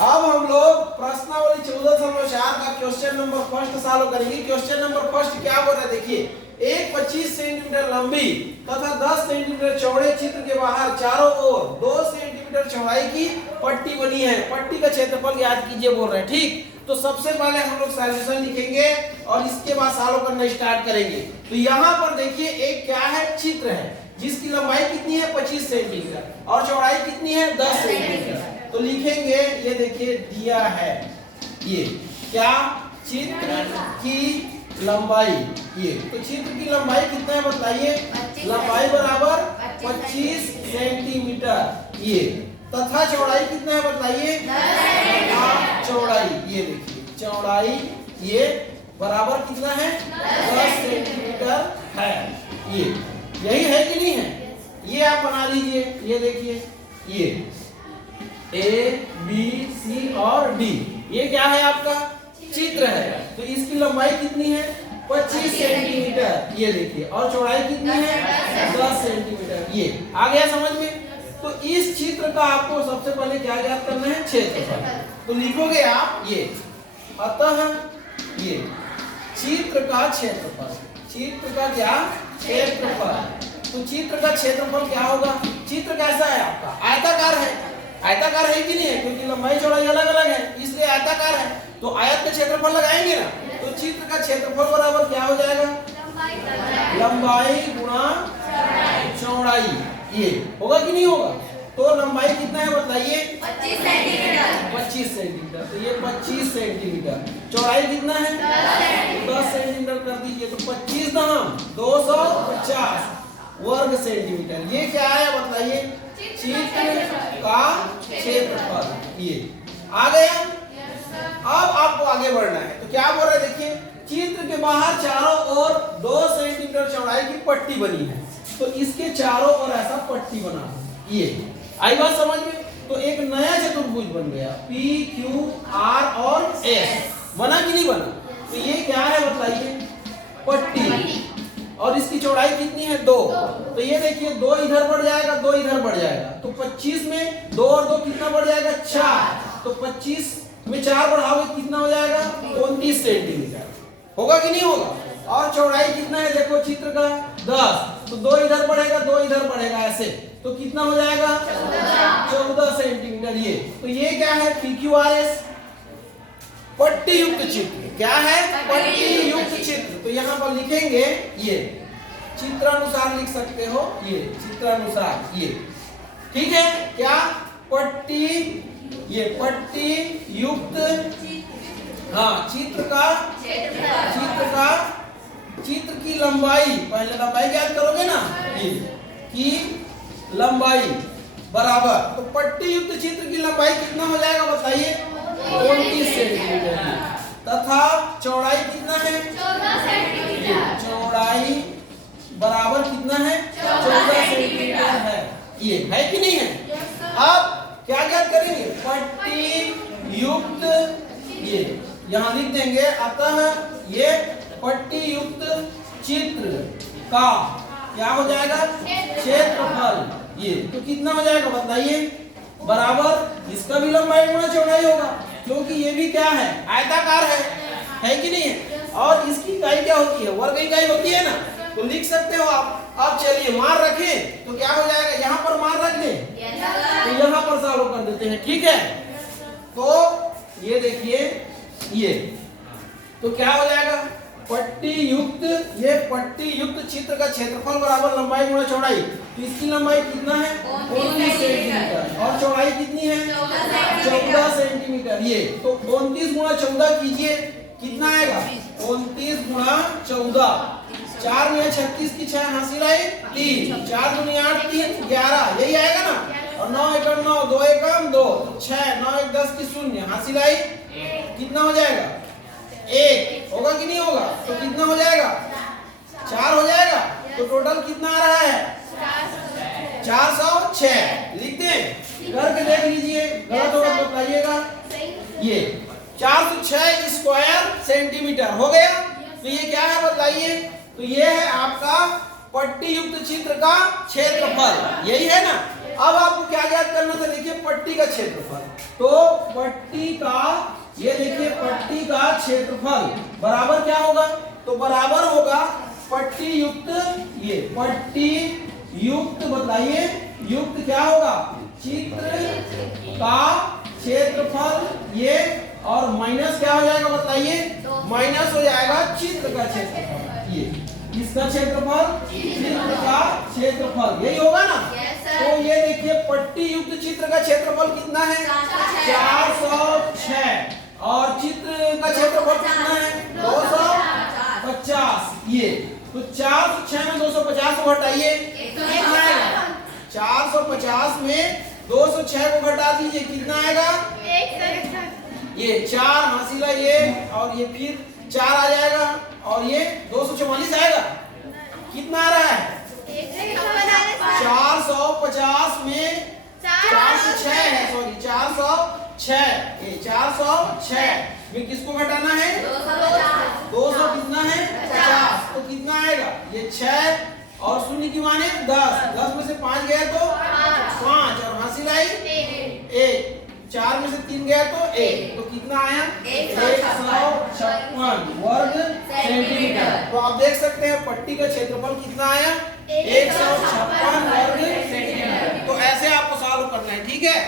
अब हम लोग प्रश्नावली 14.4 का क्वेश्चन नंबर फर्स्ट सॉल्व करेंगे। क्वेश्चन नंबर फर्स्ट क्या बोल रहा है देखिए, एक 25 सेंटीमीटर लंबी तथा 10 सेंटीमीटर चौड़े चित्र के बाहर चारों ओर 2 सेंटीमीटर चौड़ाई की पट्टी बनी है। पट्टी का क्षेत्रफल याद कीजिए बोल रहे हैं, ठीक। तो सबसे पहले हम लोग सॉल्यूशन लिखेंगे और इसके बाद सॉल्व करना स्टार्ट करेंगे। तो यहाँ पर देखिए एक क्या है, चित्र है जिसकी लंबाई कितनी है 25 सेंटीमीटर और चौड़ाई कितनी है 10 सेंटीमीटर। तो लिखेंगे, ये देखिए दिया है, ये क्या, चित्र की लंबाई, ये तो चित्र की लंबाई कितना है बताइए, लंबाई बराबर 25 सेंटीमीटर, ये तथा चौड़ाई कितना है बताइए, चौड़ाई, ये देखिए चौड़ाई ये बराबर कितना है 10 सेंटीमीटर है। ये यही है कि नहीं है, ये आप बना लीजिए। ये देखिए ये ए बी सी और डी, ये क्या है आपका चित्र है। तो इसकी लंबाई कितनी है 25 सेंटीमीटर, ये देखिए, और चौड़ाई कितनी है 10 सेंटीमीटर। ये आ गया समझ में। तो इस चित्र का आपको सबसे पहले क्या ज्ञात करना है, क्षेत्रफल। तो लिखोगे आप ये, अतः ये चित्र का क्षेत्रफल, चित्र का क्या क्षेत्रफल। तो चित्र का क्षेत्रफल क्या होगा, चित्र कैसा है आपका आयताकार है, आयताकार है कि नहीं है, क्योंकि लंबाई चौड़ाई अलग अलग है इसलिए आयताकार है। तो आयत का क्षेत्रफल लगाएंगे ना, तो चित्र का क्षेत्रफल बराबर क्या हो जाएगा, लंबाई गुणा चौड़ाई, ये होगा कि नहीं होगा। तो लंबाई कितना है बताइए 25 सेंटीमीटर, 25 सेंटीमीटर। तो ये 25 सेंटीमीटर, चौड़ाई कितना है 10 सेंटीमीटर कर दीजिए। तो 25 दशमलव 250 वर्ग सेंटीमीटर। ये क्या है बताइए, चित्र का क्षेत्रफल। ये आ गया। अब आपको आगे बढ़ना है, तो क्या बोल रहे हैं देखिए, चित्र के बाहर चारों ओर 2 सेंटीमीटर चौड़ाई की पट्टी बनी है। तो इसके चारों ओर ऐसा पट्टी बना है, ये आई बात समझ में। तो एक नया चतुर्भुज बन गया, पी क्यू आर और एस, बना कि नहीं बना। तो ये क्या है बताइए, पट्टी, और इसकी चौड़ाई कितनी है 2। तो ये देखिए 2 इधर बढ़ जाएगा, 2 इधर बढ़ जाएगा। तो 25 में 2 और 2 कितना बढ़ जाएगा 4। तो 25 में 4 बढ़ाओगे कितना हो जाएगा 29 सेंटीमीटर, होगा कि नहीं होगा। और चौड़ाई कितना है देखो चित्र का 10। तो 2 इधर बढ़ेगा, 2 इधर बढ़ेगा, ऐसे तो कितना हो जाएगा 14 सेंटीमीटर। ये तो ये क्या है PQRS, पट्टी युक्त चित्र। क्या है, पट्टी युक्त चित्र। तो यहाँ पर लिखेंगे, ये चित्रानुसार लिख सकते हो, ये चित्रानुसार, ये ठीक है। क्या, पट्टी, ये पट्टी युक्त, हाँ चित्र का, चित्र की लंबाई, पहले लंबाई ज्ञात करोगे ना, ये की लंबाई बराबर, तो पट्टी युक्त चित्र की लंबाई कितना हो जाएगा बताइए 29 सेंटीमीटर, तथा चौड़ाई कितना है 14 सेंटीमीटर, चौड़ाई बराबर कितना है 14 सेंटीमीटर है। ये है कि नहीं है। अब क्या ज्ञात करेंगे, पट्टी युक्त, ये यहाँ लिख देंगे, अतः ये पट्टी युक्त चित्र का क्या हो जाएगा क्षेत्रफल। ये तो कितना हो जाएगा बताइए, बराबर इसका भी लंबाई गुणा चौड़ाई होगा, क्योंकि ये भी क्या है आयताकार है कि नहीं है। और इसकी इकाई क्या होती है, वर्ग इकाई होती है ना। तो लिख सकते हो आप। अब चलिए मार रखें तो क्या हो जाएगा, यहाँ पर मार रख दें तो यहाँ पर सॉल्व कर देते हैं, ठीक है। तो ये देखिए, ये तो क्या हो जाएगा, पट्टी युक्त, ये पट्टी युक्त चित्र का क्षेत्रफल बराबर लंबाई गुणा चौड़ाई। तो इसकी लंबाई कितना है 29 सेंटीमीटर और चौड़ाई कितनी है 14 सेंटीमीटर। ये तो 29 गुणा 14 कीजिए, कितना आएगा 29 गुणा 14, 4 में 36 की 6 हासिल आई 3, 4 दूनी 8 3 11, यही आएगा ना। और 9 एकम 9, 2 एकम 2, 6 9 1 10 की 0 हासिल आई, कितना हो जाएगा 1, होगा कि नहीं होगा। तो कितना हो जाएगा 4 हो जाएगा। तो टोटल कितना आ रहा है 406। लिख दें, करके देख लीजिए, गलत होगा तो बताइएगा। ये 406 स्क्वायर सेंटीमीटर हो गया। तो ये क्या है बताइए, तो ये है आपका पट्टी युक्त चित्र का क्षेत्रफल, यही है ना। अब आपको क्या ज्ञात करना था, देखिए पट्टी का क्षेत्रफल। तो पट्टी का, ये देखिए पट्टी का क्षेत्रफल बराबर क्या होगा, तो बराबर होगा पट्टी युक्त, ये पट्टी युक्त, बताइए युक्त क्या होगा, चित्र का क्षेत्रफल ये, और माइनस क्या हो जाएगा बताइए, माइनस हो जाएगा चित्र का क्षेत्रफल, ये किसका क्षेत्रफल, चित्र का क्षेत्रफल, यही होगा ना। तो ये देखिए पट्टी युक्त चित्र का क्षेत्रफल कितना है, 406, और चित्र का क्षेत्रफल कितना है, 250, ये तो 406 में 250 को घटाइए, कितना आएगा, 450 में 206 को घटा दीजिए, कितना आएगा, ये 4 हासिला ये, और ये फिर 4 आ जाएगा, और ये 244 आएगा, कितना आ रहा है, 450 में 406 है, सॉरी 406, ये 406 में किसको घटाना है, 200 कितना है, 50, तो कितना आएगा, ये 6 और शून्य की माने 10, 10 में से 5 गया तो 5, और हासिल आई 1, 4 में से 3 गया तो 1, तो कितना आया, 156 वर्ग सेंटीमीटर। तो आप देख सकते हैं पट्टी का क्षेत्रफल कितना आया, 156 वर्ग सेंटीमीटर। तो ऐसे आपको सॉल्व करना है, ठीक है।